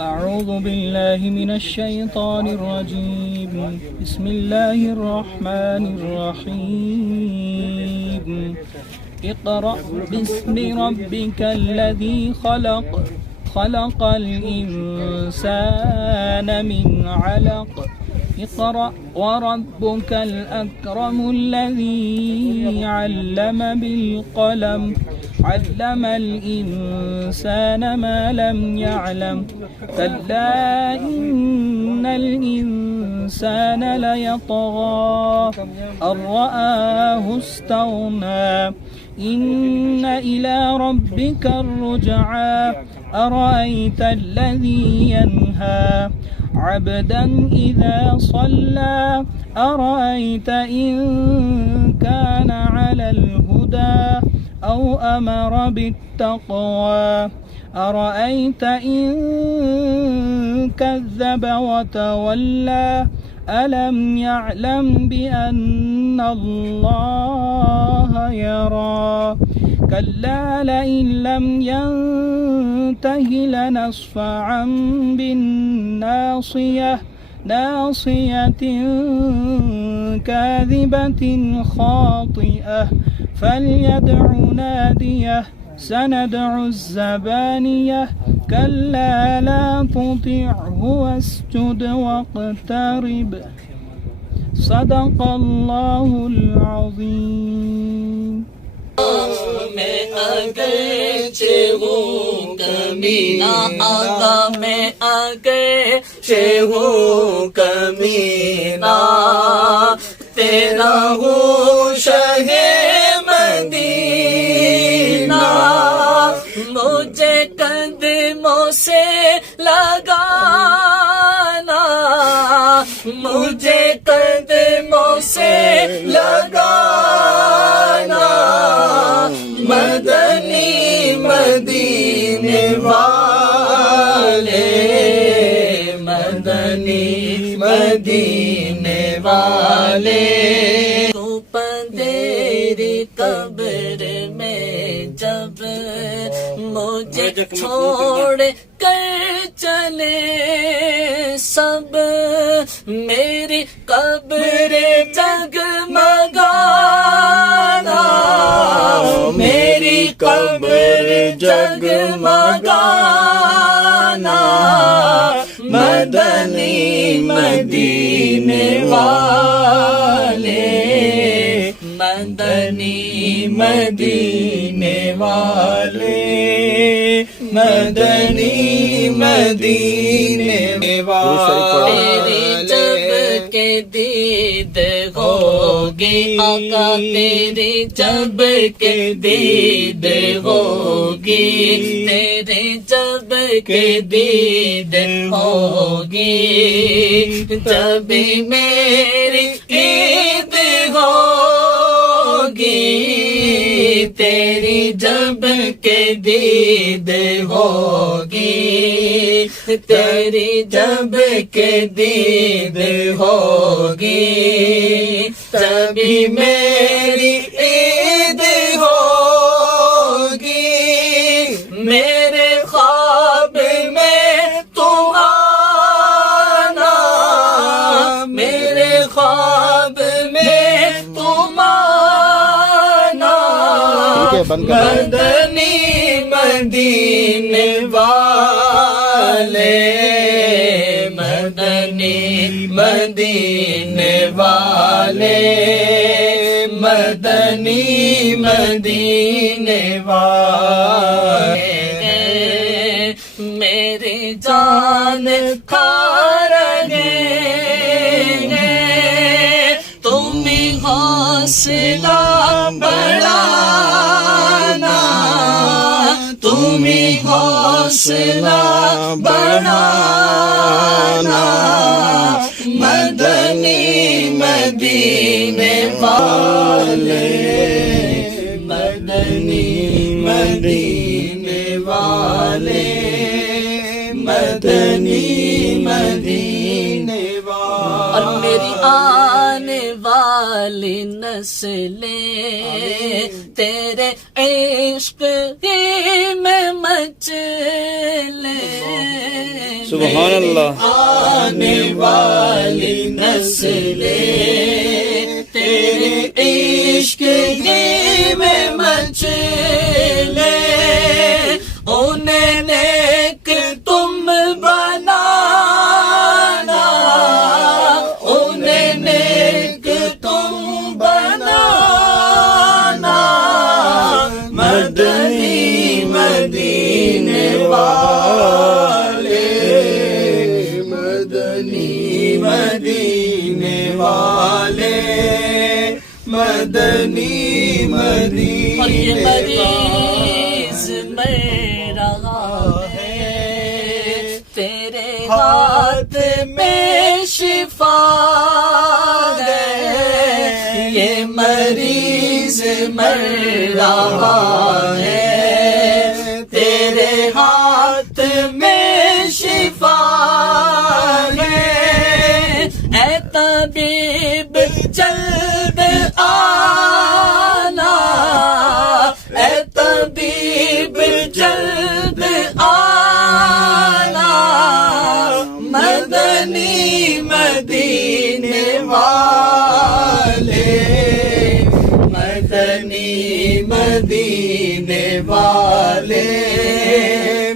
أعوذ بالله من الشيطان الرجيم بسم الله الرحمن الرحيم اقرأ باسم ربك الذي خلق خلق الإنسان من علق اقرأ وربك الأكرم الذي علم بالقلم علم الإنسان ما لم يعلم كلا إن الإنسان ليطغى أن رآه استغنى إن إلى ربك الرجعى أرأيت الذي ينهى عبدا إذا صلى أرأيت إن كان على الهدى أو أمر بالتقوى أرأيت إن كذب وتولى ألم يعلم بأن الله يرى كلا لئن لم ينته لنصفعا بالناصية ناصية كاذبة خاطئة فليدع ناديه سندع الزبانية كلا لا تطعه واسجد واقترب صدق الله العظيم میں اگرچہ ہوں کمینہ آقا میں اگرچہ ہوں کمینہ تیرا ہوں شہ مدینہ مجھے قدموں سے لگانا مجھے قدموں سے لگانا مدنی مدینے والے مدنی مدینے والے تو پندیری قبر میں جب مجھے چھوڑ کر چلے سب میری قبر جگمگانا میری قبر جگمگانا مدنی مدینے والے مدنی مدینے والے مدنی مدینے والے جب کے دید ہوگی آقا تیری جب کے دید ہوگی تیرے جب کے دید ہوگی جب میری عید ہوگی تیری جب کے دید ہوگی تیری جب کے دید ہوگی تبھی میری عید ہوگی میرے خواب میں تم آنا میرے خواب میں تم آنا مدنی مدینے والے مدنی مدینے والے مدنی مدینے والے میری جان کھا رہے ہیں تم حوصلہ بڑھانا تم حوصلہ بڑھانا مدنی مدینے والے مدنی مدینے والے مدنی مدینے والے اور میری آنے والی نسلیں تیرے عشق ہی میں مچلے. سبحان اللہ. آنے والی نسلیں تیرے عشق ہی میں مچلے. انہیں نیک تم بنانا، انہیں نیک تم بنانا. مدنی مدینے والے، مدنی مدینے والے، مدنی مدینے. اور یہ مریض میں رہا ہے تیرے ہاتھ میں شفا ہے. یہ مریض مر رہا ہے تیرے ہاتھ میں شفا ہے. اے طبیب جلد آنا، اے طبیب جلد آنا. مدنی مدینے والے، مدنی مدینے والے،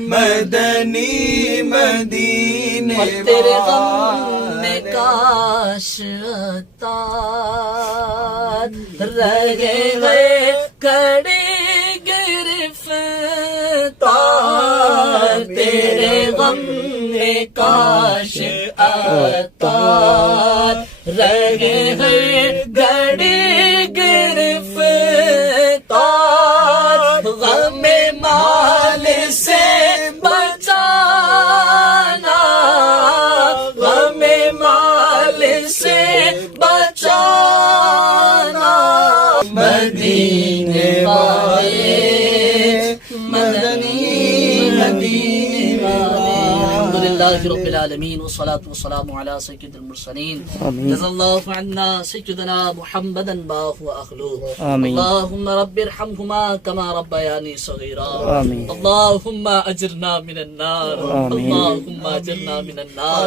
مدنی مدینے والے. اور تیرے غم میں کاش عطار رہے گئے کڑی گرفتار. تیرے غم میں کاش عطار رہے گئے کڑی گرفتار. غم مال سے بچانا، غم مال سے بچانا. مدینے والے، مدنی مدینے والے. الحمدللہ رب العالمین والصلاة والسلام علی سید المرسلین. جزا اللہ عنا سیدنا محمدا ما هو اخلوه. اللهم رب ارحمهما كما ربياني صغيرا. اللهم اجرنا من النار، اللهم اجرنا من النار،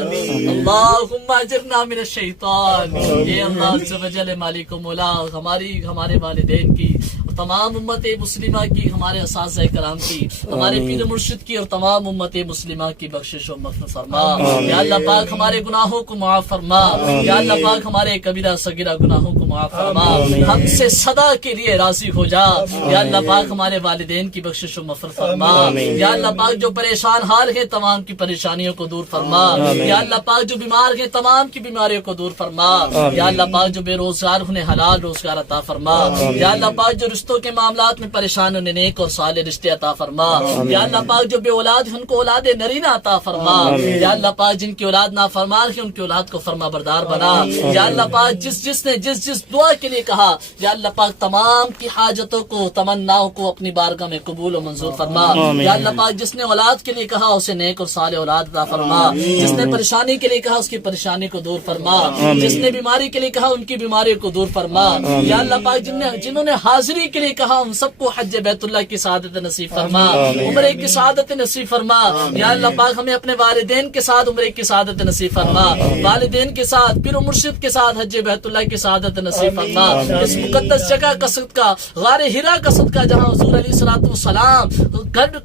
اللهم اجرنا من الشیطان. اے اللہ عز و جل مالک و مولا، ہمارے والدین کی، تمام امت مسلمہ کی، ہمارے اساتذہ کرام کی، ہمارے پیر مرشد کی، اور تمام امت مسلمہ کی بخشش و مغفرت فرما. یا اللہ پاک ہمارے گناہوں کو معاف فرما. یا اللہ پاک ہمارے کبیرہ صغیرہ گناہوں کو معاف فرما. ہم سے صدا کے لیے راضی ہو جا. یا اللہ پاک ہمارے والدین کی بخشش و مغفرت فرما. یا اللہ پاک جو پریشان حال ہیں تمام کی پریشانیوں کو دور فرما. یا اللہ پاک جو بیمار ہیں تمام کی بیماریوں کو دور فرما. یا اللہ پاک جو بے روزگار انہیں حلال روزگار عطا فرما. یا اللہ پاک جو رشتوں کے معاملات میں پریشان انہیں نیک اور صالح رشتے عطا فرما. یا اللہ پاک جو بے اولاد ہیں ان کو اولاد نرینہ عطا فرما. یا اللہ پاک جن کی اولاد نافرمان ہے ان کی اولاد کو فرما بردار بنا. یا اللہ پاک جس نے جس دعا کے لیے کہا، یا اللہ پاک تمام کی حاجتوں کو تمناؤں کو اپنی بارگاہ میں قبول و منظور فرما. یا اللہ پاک جس نے اولاد کے لیے کہا اسے نیک اور صالح اولاد عطا فرما. جس نے پریشانی کے لیے کہا اس کی پریشانی کو دور فرما. جس نے بیماری کے لیے کہا ان کی بیماری کو دور فرما. یا اللہ پاک جنہوں نے حاضری کے لیے کہا ان سب کو حج بیت اللہ کی سعادت نصیب فرما، عمرے کی سعادت نصیب فرما. یا اللہ پاک ہمیں اپنے والدین کے ساتھ عمرے کی سعادت نصیب فرما، والدین کے ساتھ پیر و مرشد کے ساتھ حج بیت اللہ کی سعادت نصیب فرما. اس مقدس جگہ کا صدقہ، غار ہرا کا صدقہ، جہاں حضور علیہ الصلوۃ والسلام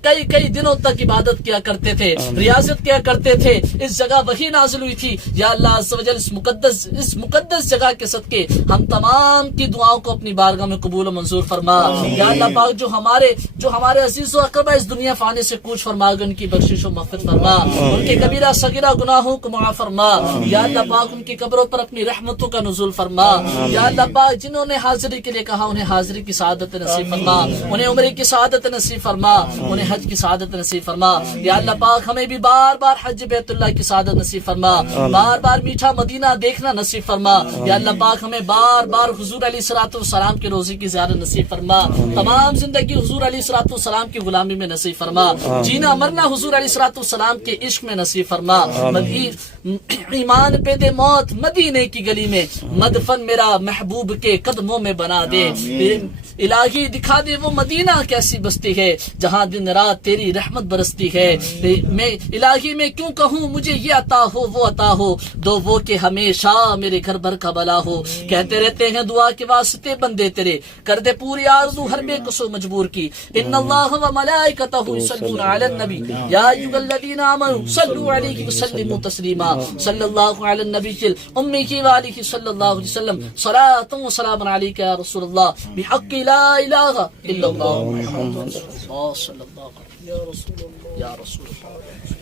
کئی دنوں تک عبادت کیا کرتے تھے، ریاضت کیا کرتے تھے، اس جگہ وحی نازل ہوئی تھی. یا اللہ عز و جل اس مقدس جگہ کے صدقے ہم تمام کی دعاؤں کو اپنی بارگاہ میں قبول و منظور فرما. یا اللہ پاک جو ہمارے عزیز و اقربا اس دنیا فانی سے کوچ فرما گئے ان کی بخشش و مغفرت فرما، ان کے کبیرہ صغیرہ گناہوں کو معاف فرما. یا اللہ پاک ان کی قبروں پر اپنی رحمتوں کا نزول فرما. یا اللہ پاک جنہوں نے حاضری کے لیے کہا انہیں حاضری کی سعادت نصیب فرما، انہیں عمرے کی سعادت نصیب فرما، انہیں حج کی سعادت نصیب فرما. یا اللہ پاک ہمیں بھی بار بار حج بیت اللہ کی سعادت نصیب فرما، بار بار میٹھا مدینہ دیکھنا نصیب فرما. یا اللہ پاک ہمیں بار بار حضور علیہ الصلوۃ والسلام کے روضے کی زیارت نصیب نصیب فرما، تمام زندگی حضور علیہ الصلوۃ والسلام کی غلامی میں نصیب فرما، جینا مرنا حضور علیہ الصلوۃ والسلام کے عشق میں نصیب فرما، ایمان پہ دے موت مدینے کی گلی میں، مدفن میرا محبوب کے قدموں میں بنا دے، الہی دکھا دے وہ مدینہ کیسی بستی ہے جہاں دن رات تیری رحمت برستی ہے، میں الہی میں کیوں کہوں مجھے یہ عطا ہو وہ عطا ہو، دو وہ کہ ہمیشہ میرے گھر بھر کا بلا ہو، کہتے رہتے ہیں دعا کے واسطے بندے تیرے، کر دے پوری آرزو ہر بے کسو مجبور کی، ان اللہ و ملائکتہ یصلون علی النبی یا ایھا الذین آمنوا صلوا علیہ وسلموا تسلیما، صلی اللہ علی النبی الامی وآلہ صلی اللہ علیہ وسلم، صلاۃ و سلام علیک یا رسول اللہ بحق لا الہ الا اللہ محمد رسول اللہ صلی اللہ علیہ وسلم، یا رسول اللہ یا رسول اللہ۔